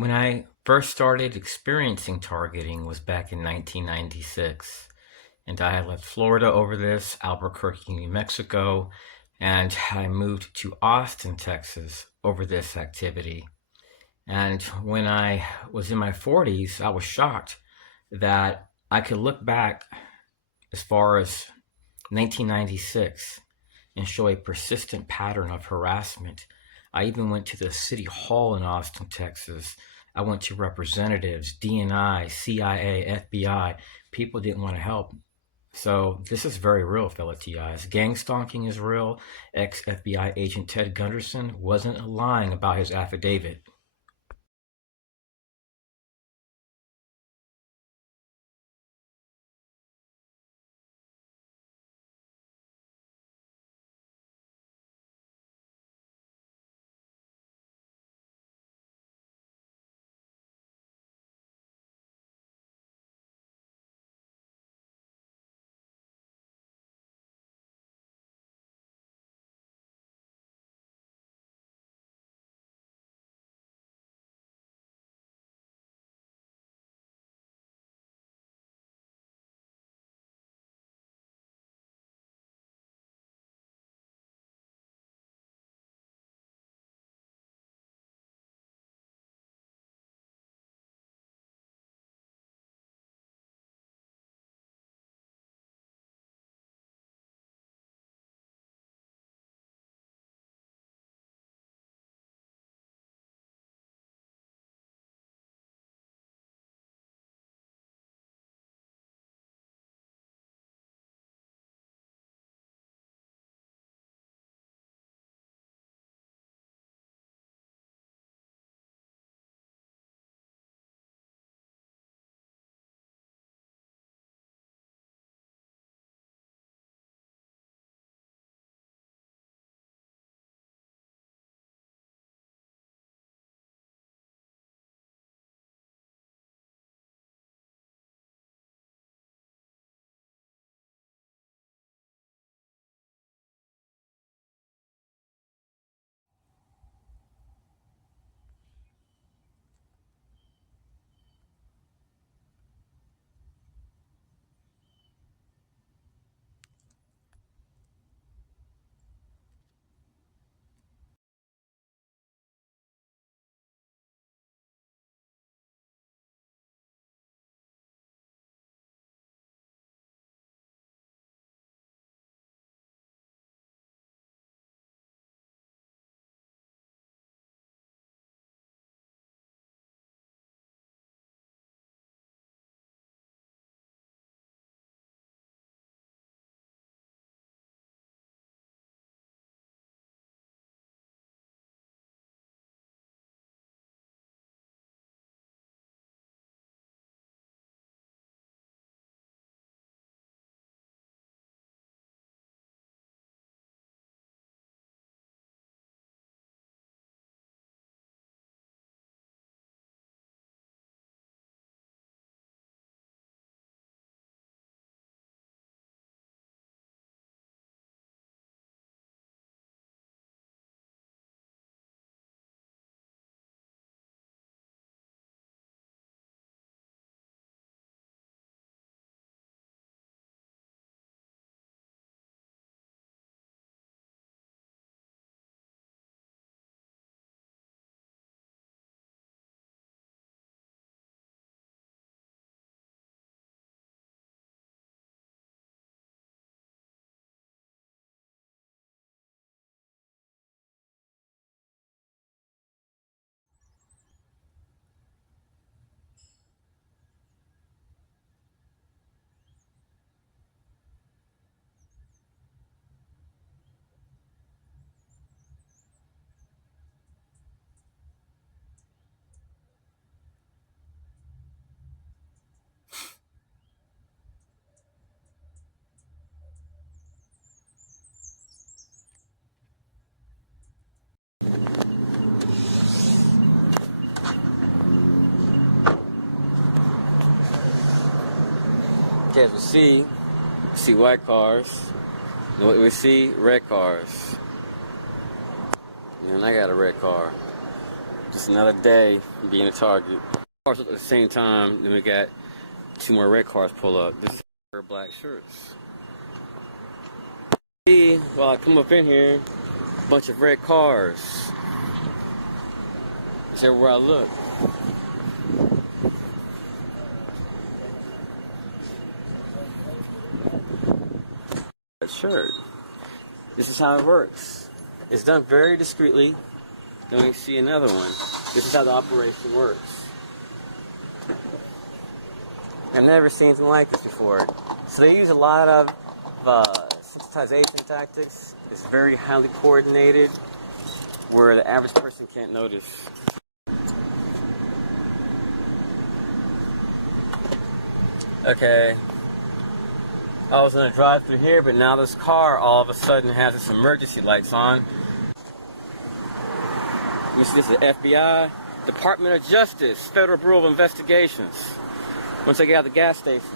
When I first started experiencing targeting was back in 1996, and I had left Florida over this, Albuquerque, New Mexico, and I moved to Austin, Texas over this activity. And when I was in my 40s, I was shocked that I could look back as far as 1996 and show a persistent pattern of harassment. I even went to the city hall in Austin, Texas. I went to representatives, DNI, CIA, FBI. People didn't want to help. So this is very real, fellow TIs. Gang stalking is real. Ex-FBI agent Ted Gunderson wasn't lying about his affidavit. Okay, as we see white cars. What we see, red cars. And I got a red car. Just another day being a target. Cars at the same time, then we got two more red cars pull up. This is her black shirts. See, while I come up in here, a bunch of red cars. It's everywhere I look. That shirt. This is how it works. It's done very discreetly. Then we see another one. This is how the operation works. I've never seen anything like this before. So they use a lot of sensitization tactics. It's very highly coordinated, where the average person can't notice. Okay, I was gonna drive through here, but now this car all of a sudden has its emergency lights on. You see, this is the FBI, Department of Justice, Federal Bureau of Investigations. Once I get out of the gas station.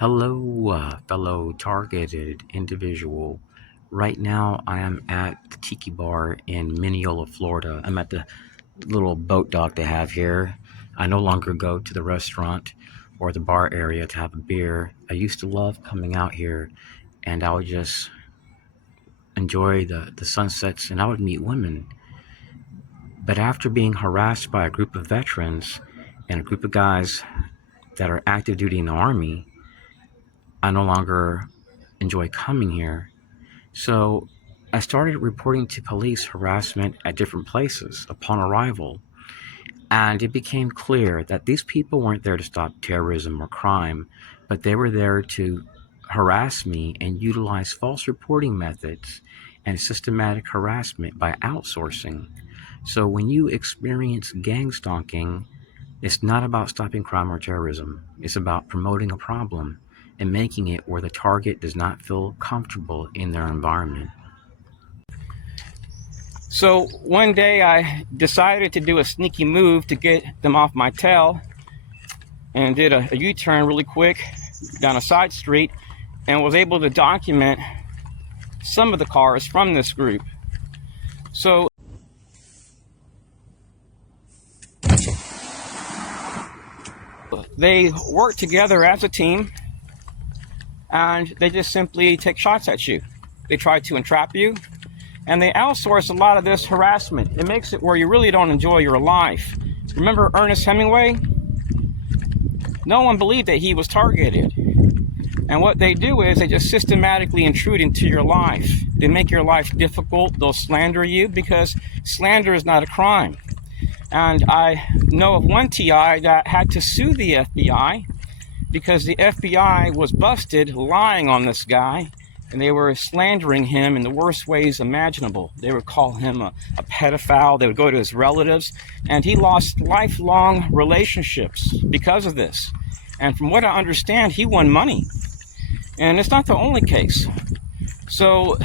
Hello, fellow targeted individual. Right now, I am at the Tiki Bar in Mineola, Florida. I'm at the little boat dock they have here. I no longer go to the restaurant or the bar area to have a beer. I used to love coming out here, and I would just enjoy the sunsets, and I would meet women. But after being harassed by a group of veterans and a group of guys that are active duty in the Army, I no longer enjoy coming here. So I started reporting to police harassment at different places upon arrival. And it became clear that these people weren't there to stop terrorism or crime, but they were there to harass me and utilize false reporting methods and systematic harassment by outsourcing. So when you experience gang stalking, it's not about stopping crime or terrorism. It's about promoting a problem and making it where the target does not feel comfortable in their environment. So one day I decided to do a sneaky move to get them off my tail, and did a U-turn really quick down a side street, and was able to document some of the cars from this group. So they work together as a team, and they just simply take shots at you. They try to entrap you, and they outsource a lot of this harassment. It makes it where you really don't enjoy your life. Remember Ernest Hemingway? No one believed that he was targeted. And what they do is they just systematically intrude into your life. They make your life difficult. They'll slander you because slander is not a crime. And I know of one TI that had to sue the FBI because the FBI was busted lying on this guy, and they were slandering him in the worst ways imaginable. They would call him a pedophile. They would go to his relatives, and he lost lifelong relationships because of this. And from what I understand, he won money. And it's not the only case. So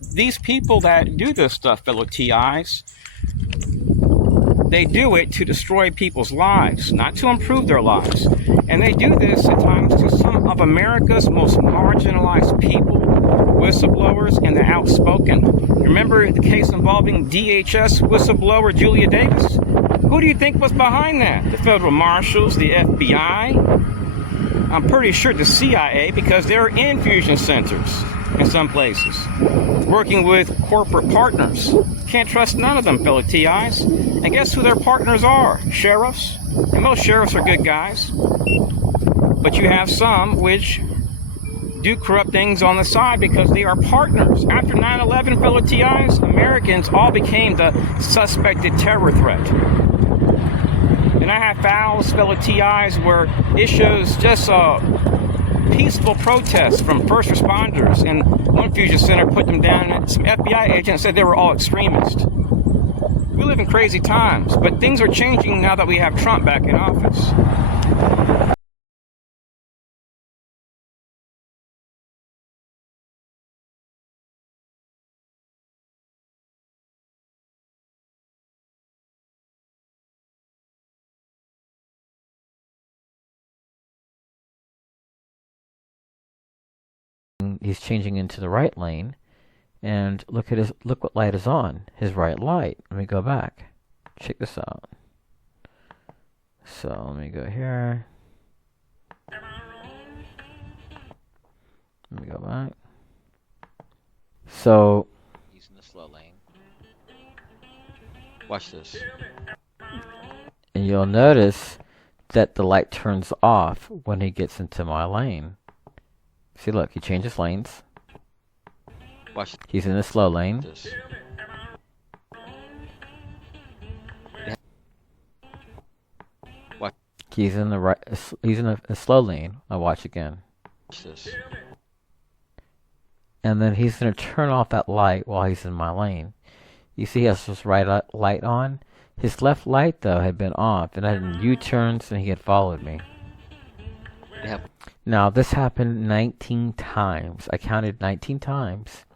these people that do this stuff, fellow TIs, they do it to destroy people's lives, not to improve their lives. And they do this at times to some of America's most marginalized people, whistleblowers, and the outspoken. Remember the case involving DHS whistleblower Julia Davis? Who do you think was behind that? The federal marshals, the FBI? I'm pretty sure the CIA, because they're infusion centers in some places, working with corporate partners. Can't trust none of them, fellow TIs. And guess who their partners are? Sheriffs. And most sheriffs are good guys. But you have some which do corrupt things on the side because they are partners. After 9/11, fellow TIs, Americans all became the suspected terror threat. And I have files, fellow TIs, where it shows just peaceful protests from first responders, and one fusion center put them down, and some FBI agents said they were all extremists. We live in crazy times, but things are changing now that we have Trump back in office. He's changing into the right lane, and look what light is on. His right light. Let me go back. Check this out. So let me go here. Let me go back. So he's in the slow lane. Watch this. And you'll notice that the light turns off when he gets into my lane. See, look, he changes lanes. Watch. He's in the slow lane. Watch. He's in the right. He's in a slow lane. I'll watch again. Watch this. And then he's gonna turn off that light while he's in my lane. You see, he has his right light on. His left light though had been off, and I had U-turns, and he had followed me. Yep. Now, this happened 19 times. I counted 19 times.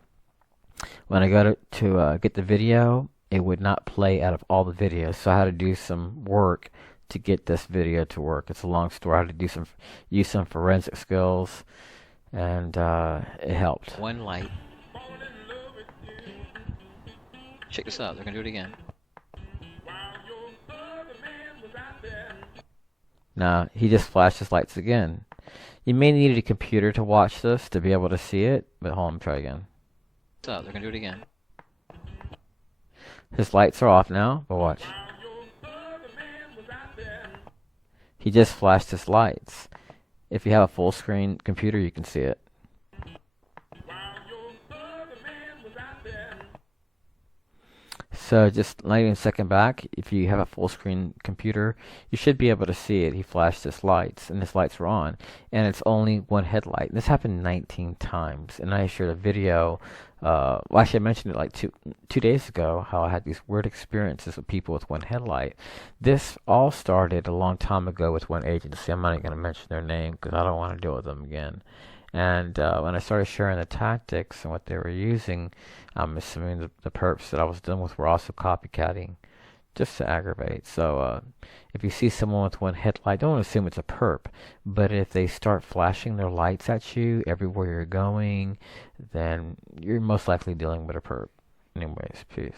When I go to get the video, it would not play out of all the videos. So I had to do some work to get this video to work. It's a long story. I had to use some forensic skills, and it helped. One light. Check this out. They're going to do it again. Now, he just flashed his lights again. You may need a computer to watch this to be able to see it, but hold on, try again. So, they're going to do it again. His lights are off now, but watch. He just flashed his lights. If you have a full screen computer, you can see it. So just not even a second back, if you have a full screen computer, you should be able to see it. He flashed his lights, and his lights were on, and it's only one headlight. This happened 19 times, and I shared a video. Well, actually, I mentioned it like two days ago, how I had these weird experiences with people with one headlight. This all started a long time ago with one agency. I'm not even going to mention their name because I don't want to deal with them again. And when I started sharing the tactics and what they were using, I'm assuming the perps that I was dealing with were also copycatting, just to aggravate. So if you see someone with one headlight, don't assume it's a perp. But if they start flashing their lights at you everywhere you're going, then you're most likely dealing with a perp. Anyways, peace.